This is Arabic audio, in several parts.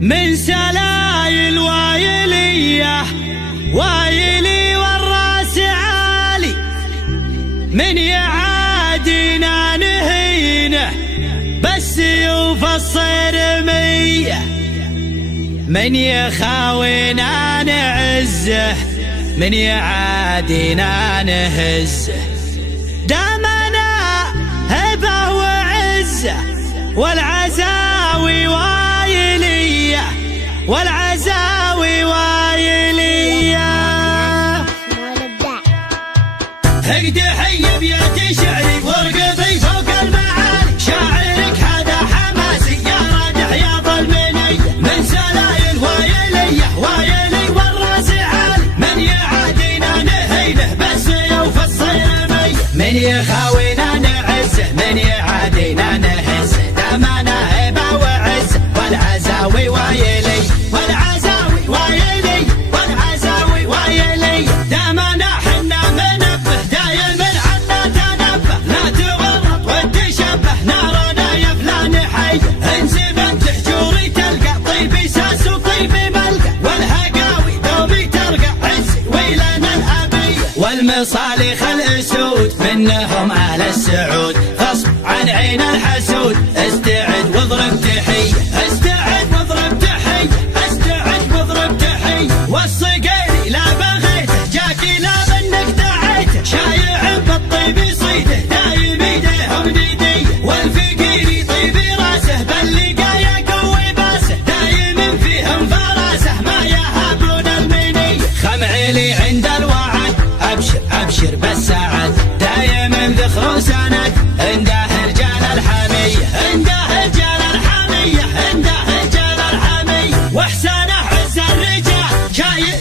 من سلايل وايلية وايلي والراس عالي، من يعادينا نهينه بس يوفى الصرمية، من يخاوينا نعزه من يعادينا نهزه. دامنا هبه وعزه والعزاوي وايلية والعزاوي وايلية. هقد حي بيت شعري وارقضي فوق المعالي، شاعرك هذا حماسي يا رادح يا ظلمني، من سلايل وايلية وايلي والراس عالي، من يعادينا نهينه بس يوفى الصرمي، من يخاوينا نعزه من يعادينا نهزه. دامنا هبه وعزه والعزاوي وايلي والعزاوي وايلي والعزاوي وايلي. دامنا حنا منبه دايم عنا تنبه، لا تورط وتشبه نارنا يا فلان حي، انزبن تحجوري تلقى طيبي ساس وطيبي ملقى، والهقاوي دومي ترقى عزي ويلنا الابيه، والمصالح الاسود منهم اهل السعود غصب عن عين الحسود. استعد واضرب تحيه استعد واضرب تحيه استعد واضرب تحيه، والصقيري لا بغيته جاكي لا منك دعيته، شايع بالطيب يصيده دايم ايديهم نديه، والفقيري طيبي راسه باللقايا قوي باسه، دايم فيهم فراسه ما يهابون المنيه. خمعيلي عند الوعد ابشر ابشر بالسعد، دايم ذخر وسند عنده رجال الحميه عنده رجال الحميه عنده رجال الحميه، واحسانه عز الرجال شايل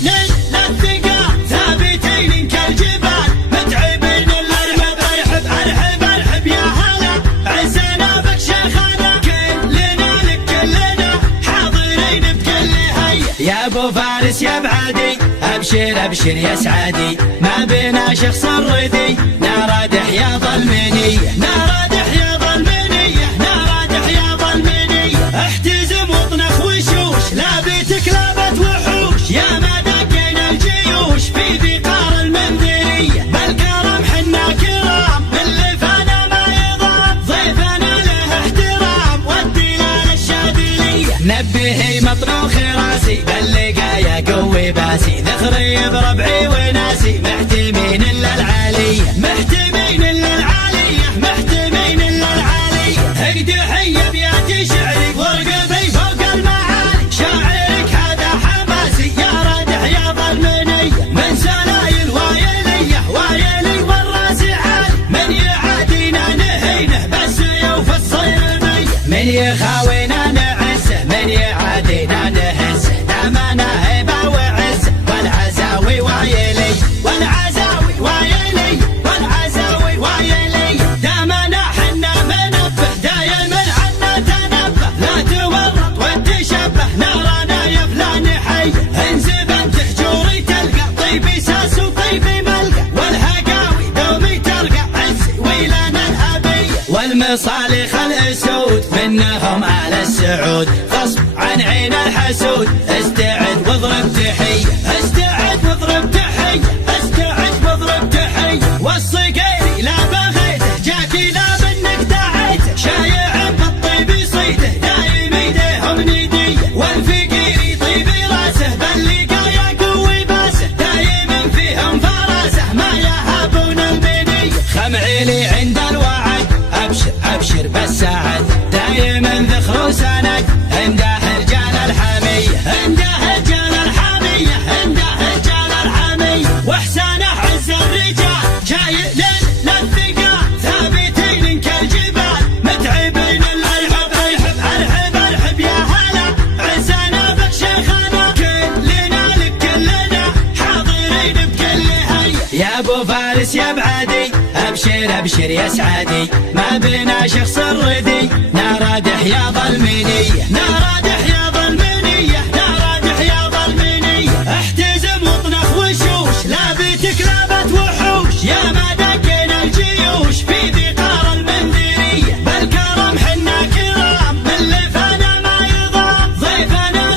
للثقال، ثابتين كالجبال متعبين الارحب ارحب ارحب ارحب يا هلا، عزنا بك شيخنا كلنا لك كلنا حاضرين بكل هيئه. يا ابو فارس يا بعدي ابشر ابشر يا سعدي، ما بينا شخص ردي نارادح يا ظلمنيه نارادح يا ظلمنيه نارادح يا ظلمنيه. احتزم واطنخ وشوش لا بيتك لابت وحوش، يا ما دقينا الجيوش في بقار المنذريه، بالكرم حنا كرام اللي فانا ما يضام، ضيفنا له احترام والدلال الشاذليه. نبهي مطروخ راسي باللقايا قوي باسي، ذخري بربعي وناسي محتمين الا العاليه محتمين الا العاليه محتمين الا العاليه. هقد حي بيات شعري وارقضي فوق المعالي، شاعرك هذا حماسي يا رادح يا ظلمني، من سلايل وايليه وايلي والراس عالي، من يعادينا نهينه بس يوفى الصرمي، من يخاوينا نعزه من يعادينا نهزه. دامنا هبه وعزه والعزاوي وايلي والعزاوي وايلي والعزاوي وايلي. دامنا حنا منبه دايم عنا تنبه، لا تورط وتشبه نارنا يا فلان حي، انزبن تحجوري تلقى طيبي ساس وطيبي ملقى، والهقاوي دومي ترقى عزي ويلنا الابيه، والمصالح الاسود منهم اهل السعود غصب عن عين الحسود. استعد واضرب تحيه استعد واضرب تحيه استعد واضرب تحيه، والصقيري لا بغيته جاكي لا منك دعيته، شايع بالطيب يصيده دايم ايديهم نديه، والفقيري طيبي راسه باللقايا قوي باسه، دايم فيهم فراسه ما يهابون المنيه. خمعيلي عند الوعد ابشر ابشر بالسعد، دايم ذخر وسند عنده رجال الحميه عنده رجال الحميه عنده رجال الحميه، واحسانه عز الرجال شايل للثقال، ثابتين كالجبال متعبين الارحب ارحب ارحب ارحب يا هلا، عزنا بك شيخنا كلنا لك كلنا حاضرين بكل هيئه. يا ابو فارس يا بعدي ابشر ابشر يا سعدي، ما بينا شخص ردي نارادح يا ظلمنيه نارادح يا ظلمنيه نارادح يا ظلمنيه. احتزم واطنخ وشوش لا بيتك لابت وحوش، يا ما دقينا الجيوش في بقار المنذريه، بالكرم حنا كرام اللي فانا ما يضام، ضيفنا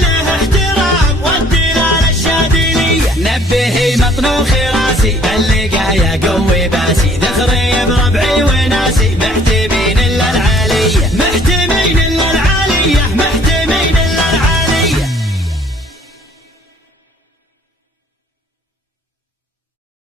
مطنوخ راسي اللقايا قوي باسي ذخري